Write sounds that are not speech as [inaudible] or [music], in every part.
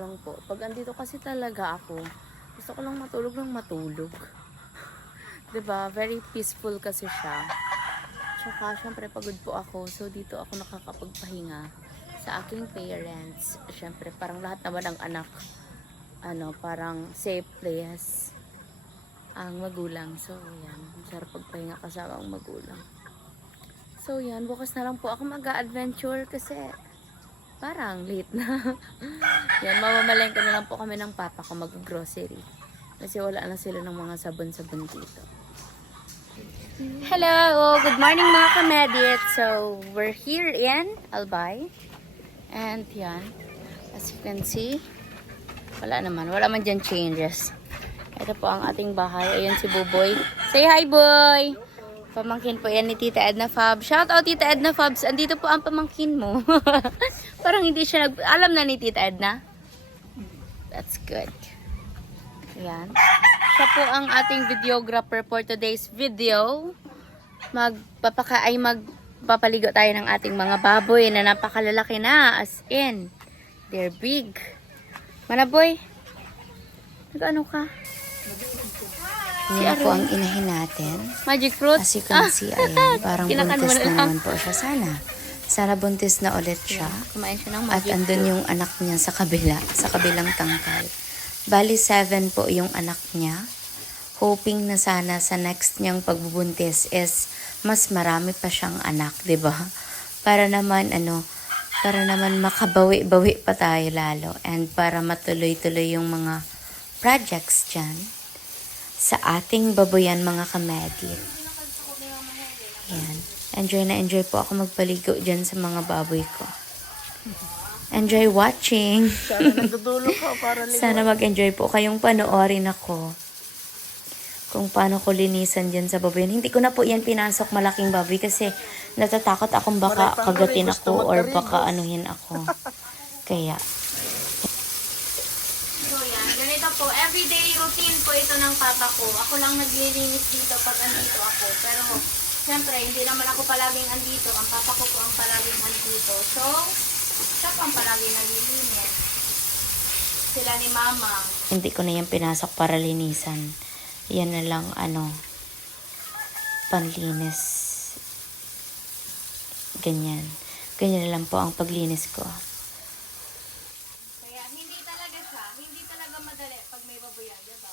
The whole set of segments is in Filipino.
lang po. Pag andito kasi talaga ako, gusto ko lang matulog ng matulog. [laughs] ba Very peaceful kasi siya. Tsaka, syempre, pagod po ako. So, dito ako nakakapagpahinga sa aking parents. Syempre, parang lahat naman ng anak, ano, parang safe place ang magulang. So, yan. Sarap pagpahinga kasama ang magulang. So, yan. Bukas na lang po ako mag-adventure kasi parang late na. [laughs] yan, mamamalengke na lang po kami ng papa ko mag-grocery. Kasi wala na sila ng mga sabon-sabon dito. Hello! Good morning mga kamedit! So, we're here in Albay. And yan. As you can see, wala naman. Wala man dyan changes. Ito po ang ating bahay. Ayan si Buboy. Say hi, boy! Pamangkin po yan ni Tita Edna Fab. Shout out Tita Edna Fabs. Andito po ang pamangkin mo. [laughs] Parang hindi siya nag... Alam na ni Tita Edna? That's good. Ayan. Siya po ang ating videographer for today's video. Magpapaka ay magpapaligo tayo ng ating mga baboy na napakalalaki na as in. They're big. Manaboy, nag-ano ka? Yan po ang inahin natin. Magic fruit? As you can see, ayan, [laughs] parang Kinakan buntis na naman po siya. Sana. Sana buntis na ulit siya. Kumain siya ng At magic andun fruit. yung anak niya sa kabila, sa kabilang tangkal. Bali, seven po yung anak niya. Hoping na sana sa next niyang pagbubuntis is mas marami pa siyang anak, 'di ba? Para naman ano, para naman makabawi-bawi pa tayo lalo and para matuloy-tuloy yung mga projects dyan sa ating baboyan mga kamedit. Yan. Enjoy na enjoy po ako magpaligo dyan sa mga baboy ko. Enjoy watching. Sana nagdudulo ka para [laughs] ligo. Sana mag-enjoy po kayong panoorin ako. Kung paano ko linisan dyan sa baboy. Hindi ko na po yan pinasok malaking baboy kasi natatakot akong baka kagatin ako or baka anuhin ako. [laughs] Kaya, So yan, ganito po. Everyday routine po ito ng papa ko. Ako lang naglilinis dito pag andito ako. Pero, syempre, hindi naman ako palaging andito. Ang papa ko po ang palaging andito. So, siya po ang palaging naglilinis. Sila ni mama. hindi ko na yan pinasok para linisan. Yan na lang, ano, panlinis. Ganyan. Ganyan na lang po ang paglinis ko. Kaya hindi talaga siya, hindi talaga madali pag may baboyan, di ba?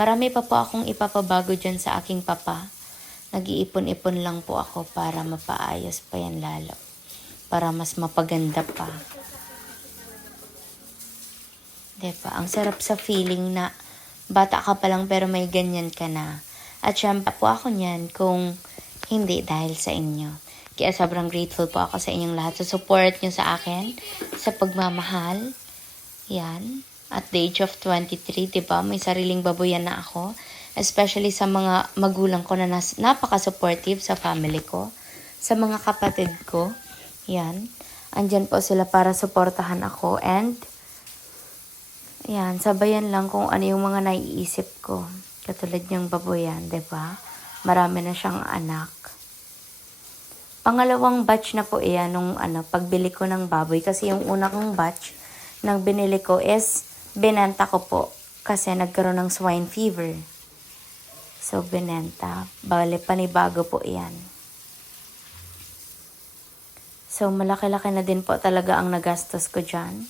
Marami pa po akong ipapabago dyan sa aking papa. Nag-iipon-ipon lang po ako para mapaayos pa yan lalo. Para mas mapaganda pa. Diba? Ang sarap sa feeling na bata ka pa lang pero may ganyan ka na. At syempre po ako niyan kung hindi dahil sa inyo. Kaya sobrang grateful po ako sa inyong lahat sa support nyo sa akin, sa pagmamahal. Yan. At the age of 23, di ba, may sariling baboyan na ako. Especially sa mga magulang ko na nas- napaka-supportive sa family ko. Sa mga kapatid ko. Yan. Andyan po sila para suportahan ako. And, yan, sabayan lang kung ano yung mga naiisip ko. Katulad niyang baboyan, di ba? Marami na siyang anak. Pangalawang batch na po iyan nung ano, pagbili ko ng baboy. Kasi yung una kong batch nang binili ko is binenta ko po. Kasi nagkaroon ng swine fever. So, binenta. Bale, panibago po iyan. So, malaki-laki na din po talaga ang nagastos ko dyan.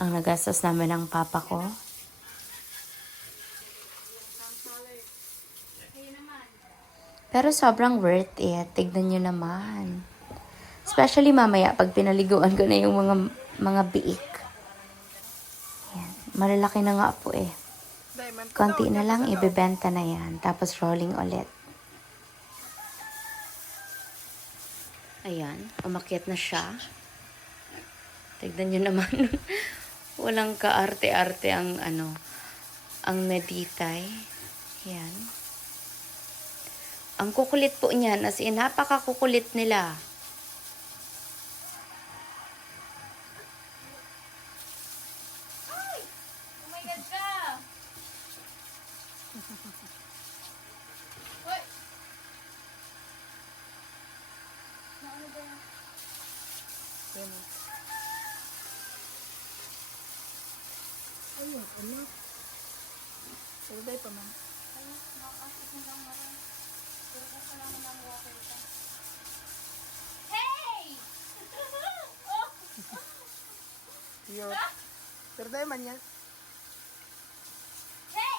Ang nagastos namin ng papa ko. Pero sobrang worth it. Tignan nyo naman. Especially mamaya pag pinaliguan ko na yung mga mga biik. Malalaki na nga po eh. Konti na lang, ibebenta na yan. Tapos rolling ulit. Ayan, umakyat na siya. Tignan nyo naman. [laughs] Walang kaarte-arte ang ano, ang meditay. Yan. Ang kukulit po niyan, as in, napakakukulit nila. Oh my God ka! Hoy! Naano ba yan? Ayun, ano? Saday pa man. Hey! Cute. Saday man yan. Hey!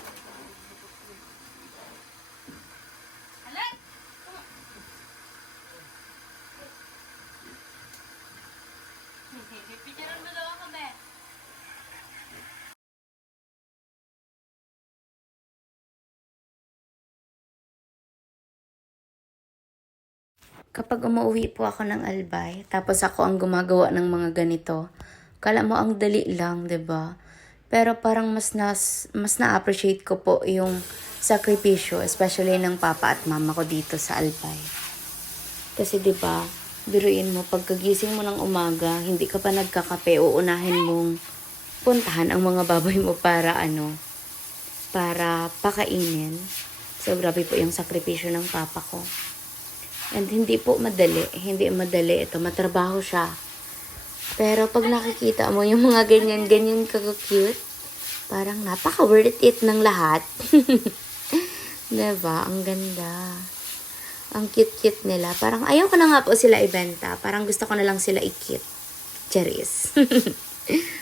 Kapag umuwi po ako ng Albay, tapos ako ang gumagawa ng mga ganito, kala mo ang dali lang, ba? Pero parang mas nas, mas na-appreciate ko po yung sakripisyo, especially ng papa at mama ko dito sa Albay. Kasi ba, biruin mo pagkagising mo ng umaga, hindi ka pa nagkakape, uunahin mong puntahan ang mga baboy mo para ano, para pakainin. So grabe po yung sakripisyo ng papa ko. And hindi po madali. Hindi madali ito. Matrabaho siya. Pero pag nakikita mo yung mga ganyan-ganyan kaka-cute, parang napaka-worth it ng lahat. [laughs] diba? Ang ganda. Ang cute-cute nila. Parang ayaw ko na nga po sila ibenta. Parang gusto ko na lang sila ikit. Cherries. [laughs]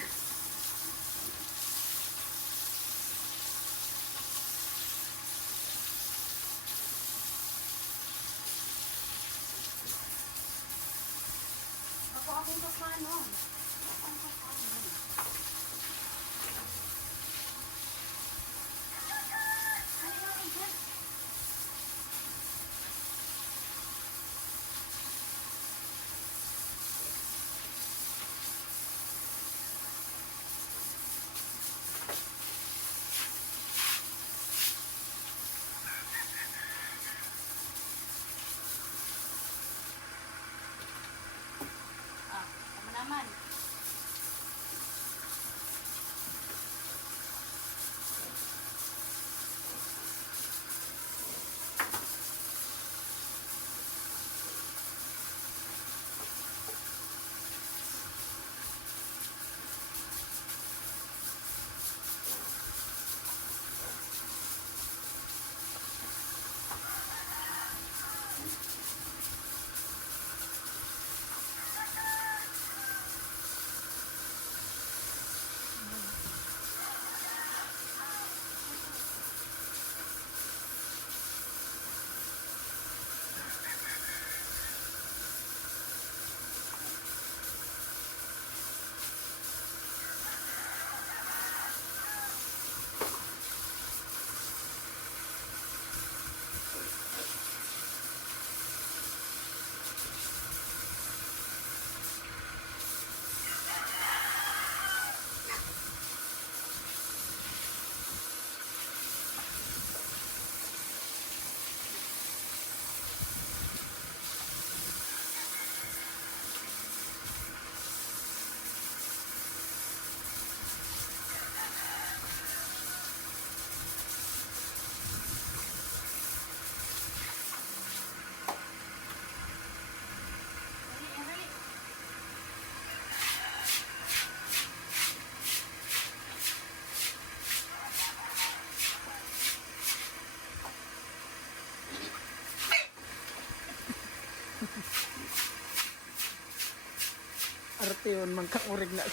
Arte yun, magkakurig na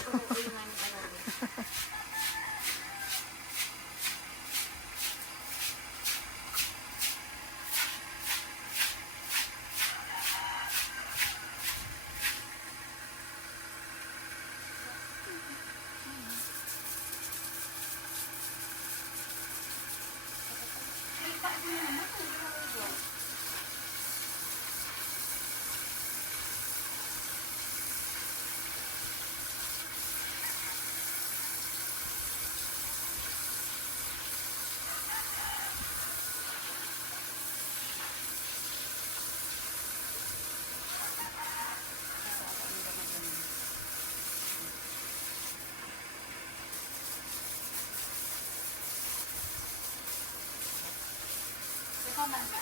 to.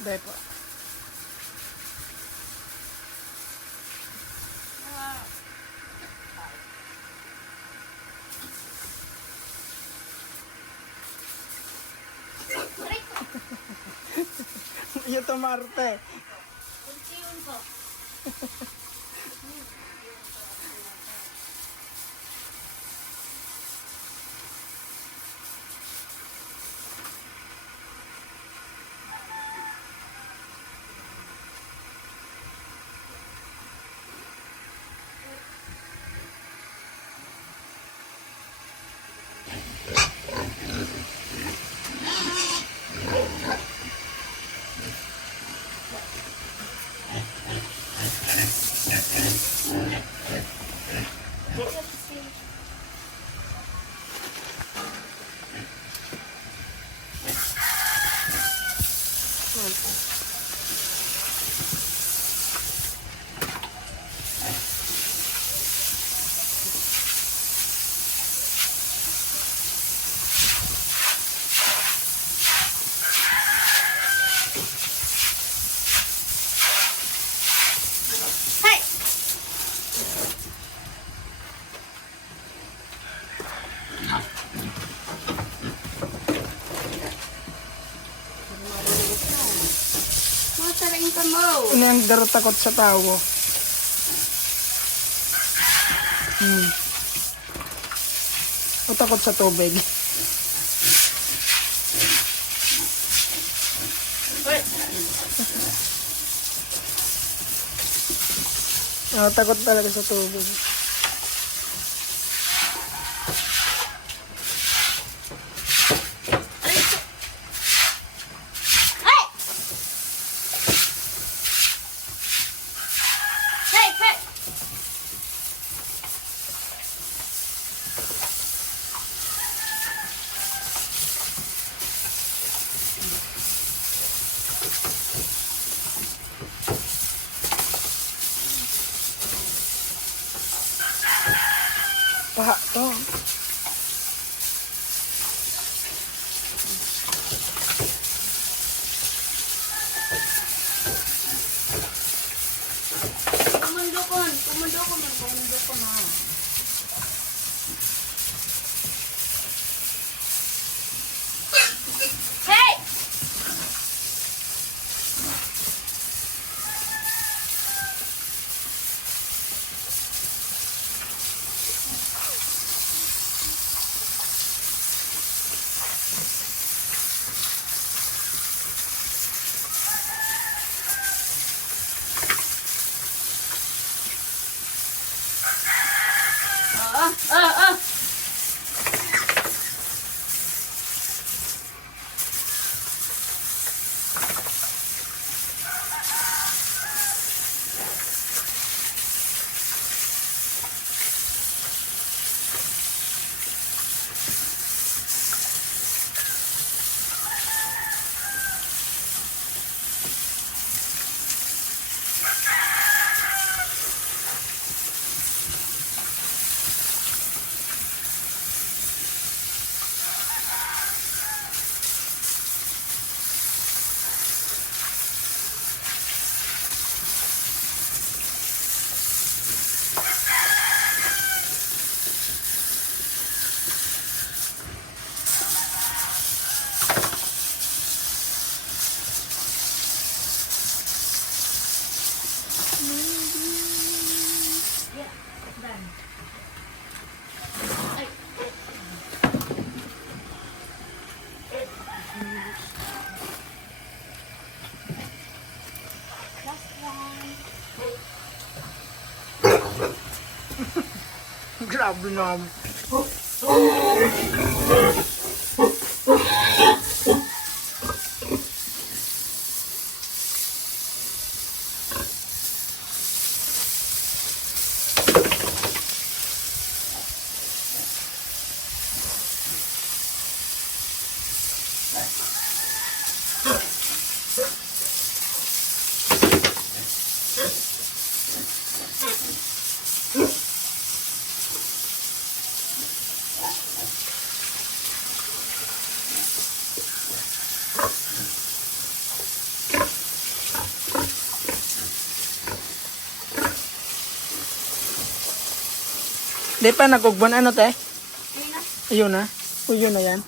Dahil po. Iyo [laughs] to Marte. Masarain ka mo. Ano yung daro takot sa tao? Hmm. O takot sa tubig. Ah, takot talaga sa tubig. Hey! Hey, hey! Paha to. Kumundo ko, kumundo ko man, kumundo ko na. Hey! Ah, ah, ah! Grabe naman. Di pa nagugban ano te? Ayun na. O yun na yan.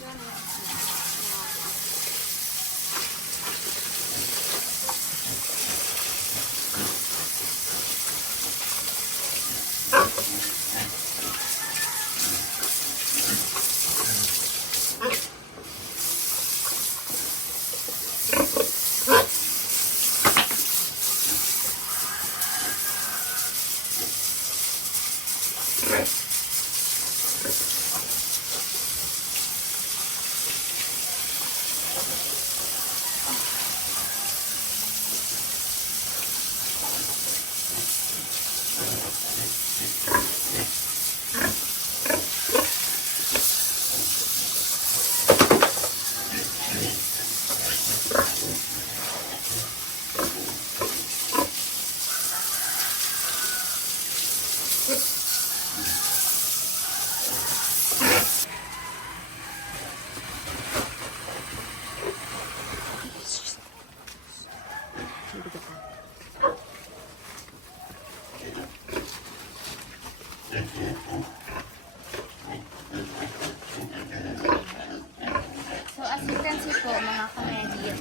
So as you can see po mga kamedit,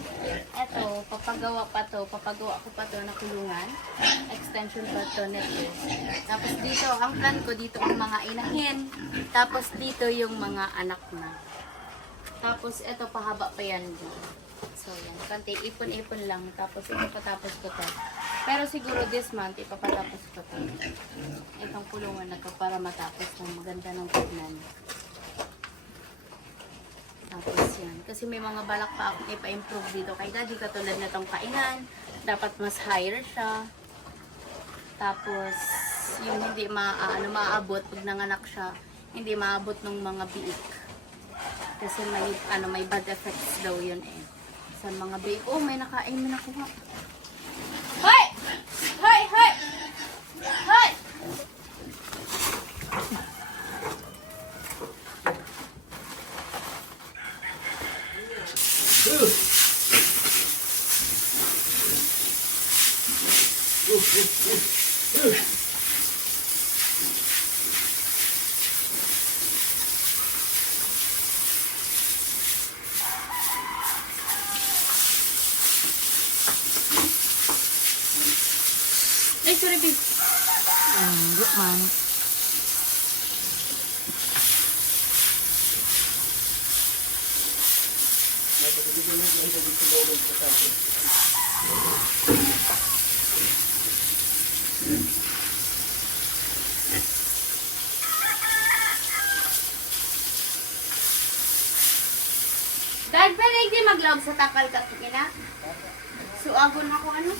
eto, papagawa pa to, papagawa ko pa to na kulungan. Extension pa to nito. Tapos dito, ang plan ko dito ang mga inahin. Tapos dito yung mga anak na. Tapos eto, pahaba pa yan dito. So yan, konti, ipon-ipon lang. Tapos ipapatapos ko to. Pero siguro this month, ipapatapos ko to. Itong kulungan na to para matapos ng maganda ng tignan. Tapos yan. Kasi may mga balak pa akong ipa-improve dito kay daddy. Katulad na tong kainan. Dapat mas higher siya. Tapos, yung hindi ma, ano, maabot pag nanganak siya, hindi maabot ng mga biik. Kasi may, ano, may bad effects daw yun eh. Sa mga biik. Oh, may nakain, may nakuha. Hoy! Hoy! Hoy! Ay, sorry, babe. Hindi man. Dahil pala hindi mag-log sa takal ka, kina. So, agon ako ano?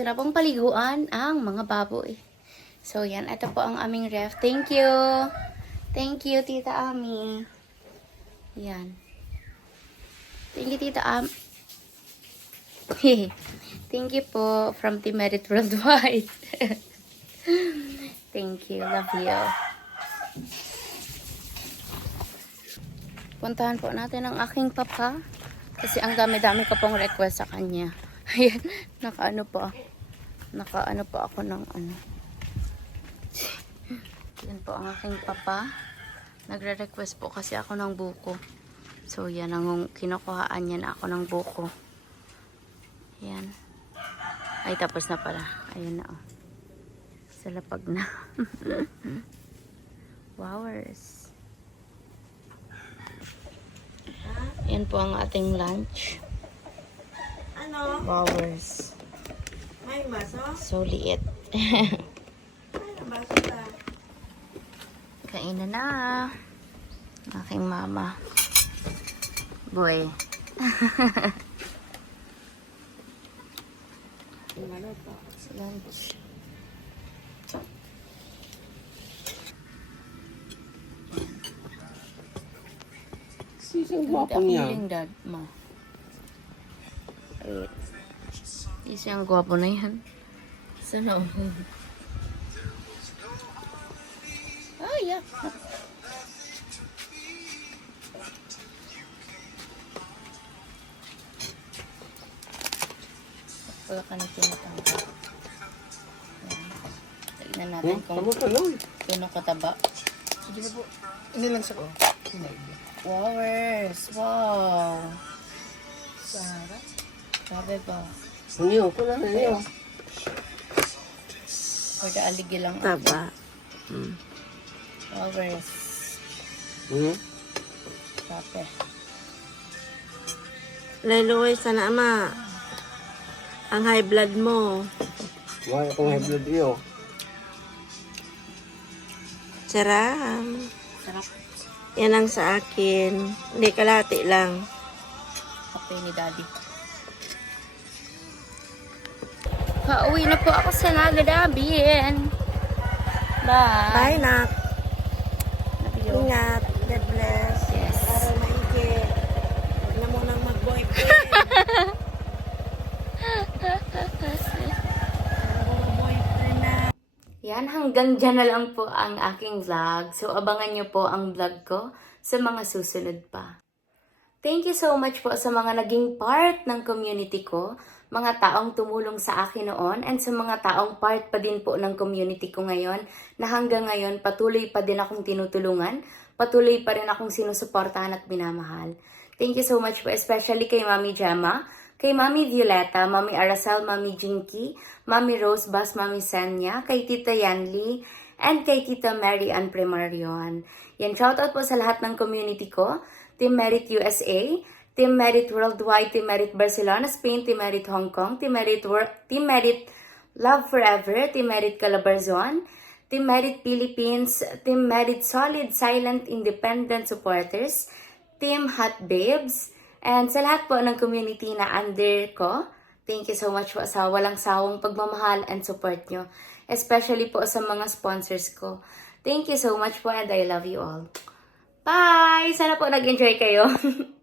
Sila pong paliguan ang mga baboy. So, yan. Ito po ang aming ref. Thank you. Thank you, Tita Ami. Yan. Thank you, Tita Am. [laughs] Thank you po from Team Merit Worldwide. [laughs] Thank you. Love you. Puntahan po natin ang aking papa. Kasi ang dami-dami ko pong request sa kanya. [laughs] Ayan, nakaano pa. Nakaano pa ako ng ano. Yan po ang aking papa. Nagre-request po kasi ako ng buko. So, yan ang kinukuhaan niya na ako ng buko. Yan. Ay, tapos na pala. Ayun na, oh. Sa lapag na. [laughs] Wowers. Yan po ang ating lunch. Ano? Wowers. May baso? So liit. Ta. Kainan na. Aking mama. Boy. Lunch. Sisang ako niya. feeling dad mo. Isa ang gwapo na yan. Sana all. Ah, yeah. Wala ka na tinatanggal. Yan. Tignan natin Hmm? kung Tama ka lang. puno kataba. Sige na po. Hindi lang sa ko. Wowers! Wow! Sarap. Sabi ba? Niyo, pula na niyo. The aligi lang. Taba. Wowers. Hmm? Sabi. Leloy, sana ama. Ang high blood mo. Wala akong high blood iyo. Sarap. Sarap. Yan ang sa akin. Hindi, kalati lang. Kape ni Daddy. Pauwi na po ako sa Nagadabin. Bye. Bye, nak. Love you. Ingat. God bless. Yes. Para maigi. Huwag na munang mag-boyfriend. Mag-boyfriend na. Yan, hanggang dyan na lang po ang aking vlog. So, abangan nyo po ang vlog ko sa mga susunod pa. Thank you so much po sa mga naging part ng community ko, mga taong tumulong sa akin noon, and sa mga taong part pa din po ng community ko ngayon, na hanggang ngayon patuloy pa din akong tinutulungan, patuloy pa rin akong sinusuportahan at minamahal. Thank you so much po, especially kay Mami Gemma, kay Mami Violeta, Mami Aracel, Mami Jinky, Mami Rose Bas, Mami Senya, kay Tita Yanli, and kay Tita Mary Ann Primarion. Yan, shoutout po sa lahat ng community ko, Team Merit USA, Team Merit Worldwide, Team Merit Barcelona, Spain, Team Merit Hong Kong, Team Merit, Wor- Team Merit Love Forever, Team Merit Calabarzon, Team Merit Philippines, Team Merit Solid Silent Independent Supporters, Team Hot Babes, and sa lahat po ng community na under ko, thank you so much po sa walang sawang pagmamahal and support nyo. Especially po sa mga sponsors ko. Thank you so much po and I love you all. Bye! Sana po nag-enjoy kayo. [laughs]